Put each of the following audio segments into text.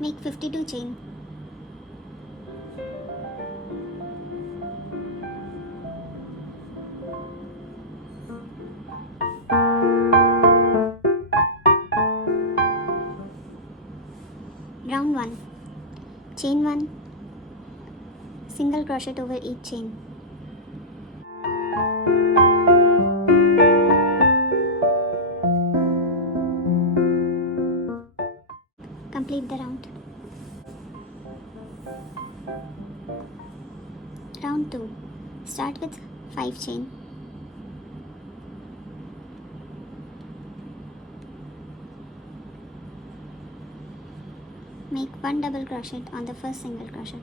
Make 52 chain. Round 1. Chain 1, single crochet over each chain. Complete the round. Round 2. Start with 5 chain. Make 1 double crochet on the first single crochet.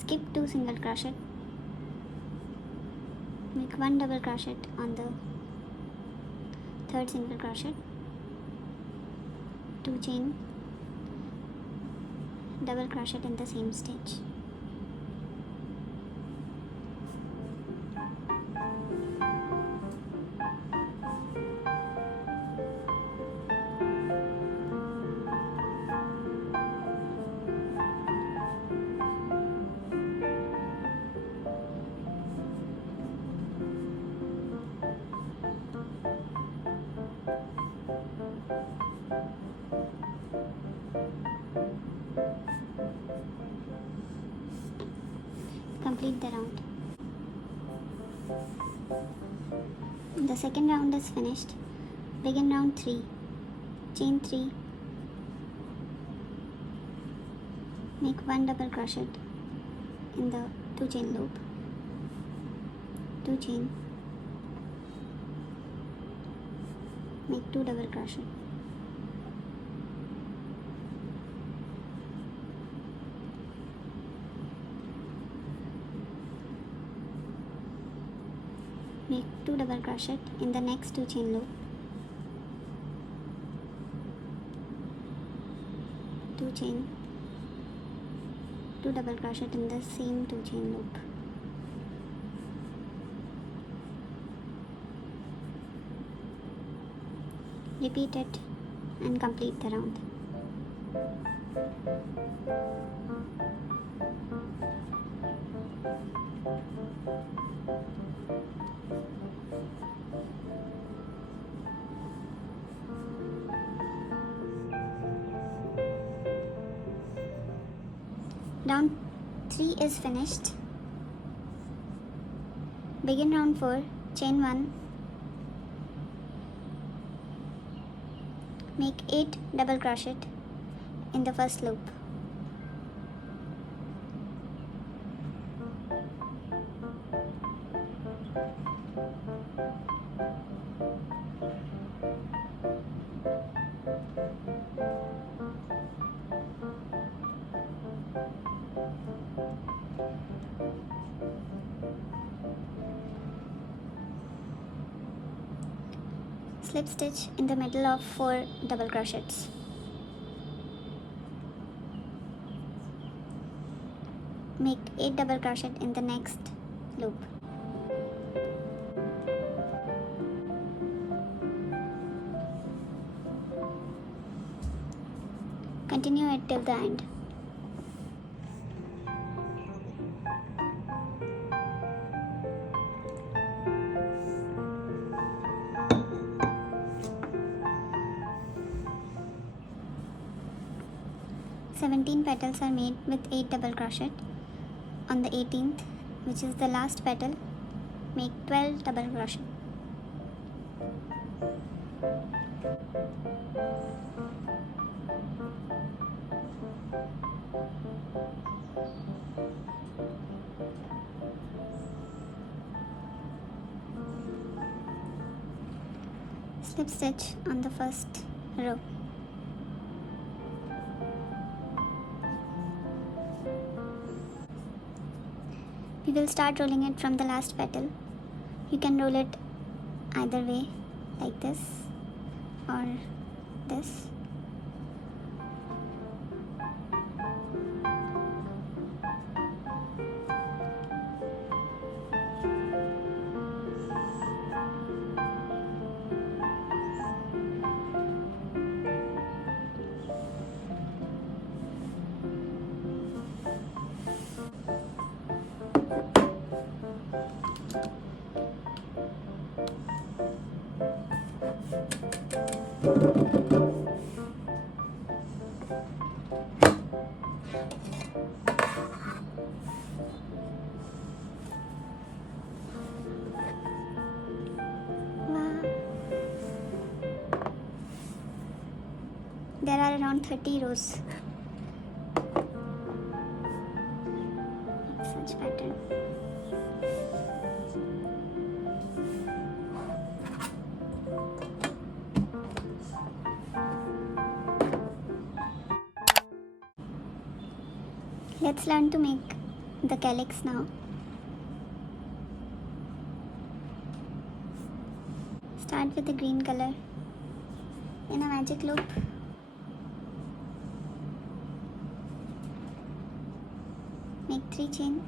Skip 2 single crochet. Make 1 double crochet on the third single crochet. 2 chain, double crochet in the same stitch. Complete the round. The second round is finished. Begin round 3. Chain 3. Make 1 double crochet in the 2 chain loop. 2 chain. Make 2 double crochet. Make 2 double crochet in the next 2 chain loop. 2 chain, 2 double crochet in the same 2 chain loop. Repeat it and complete the round. Round 3 is finished. Begin round 4, chain 1. Make 8 double crochet in the first loop. Slip stitch in the middle of 4 double crochets. Make 8 double crochet in the next loop. Continue it till the end. Seventeen petals are made with 8 double crochet. On the 18th, which is the last petal, make 12 double crochet. Slip stitch on the first row. We will start rolling it from the last petal. You can roll it either way, like this or this. There are around 30 rows of such pattern. Let's learn to make the calyx now. Start with the green color in a magic loop. Make 3 chain,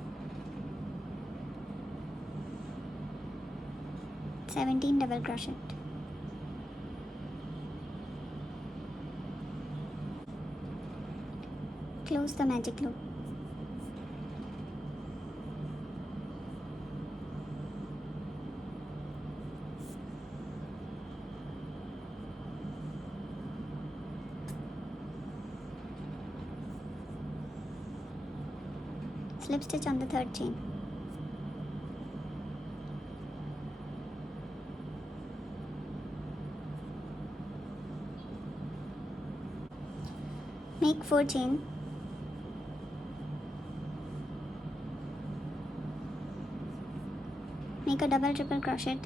17 double crochet. Close the magic loop. Slip stitch on the 3rd chain. Make 4 chain. Make a double triple crochet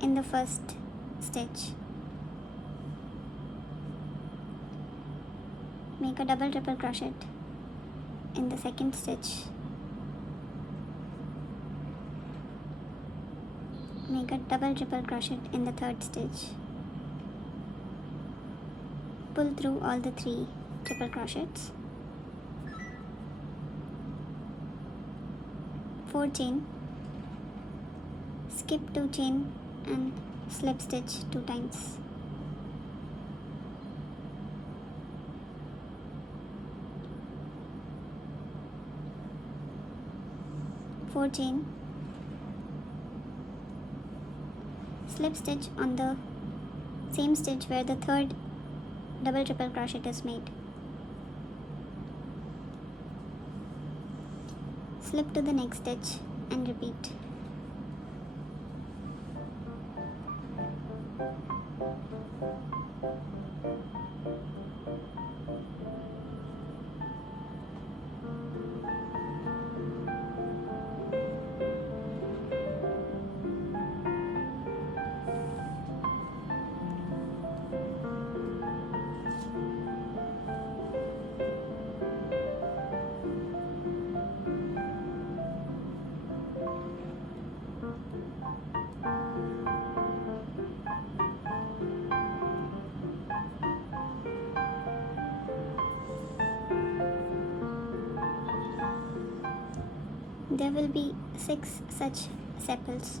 in the 1st stitch. Make a double triple crochet in the 2nd stitch. Make a double triple crochet in the 3rd stitch. Pull through all the 3 triple crochets. 4 chain. Skip 2 chain and slip stitch 2 times. Four chain, slip stitch on the same stitch where the 3rd double triple crochet is made. Slip to the next stitch and repeat. There will be 6 such sepals.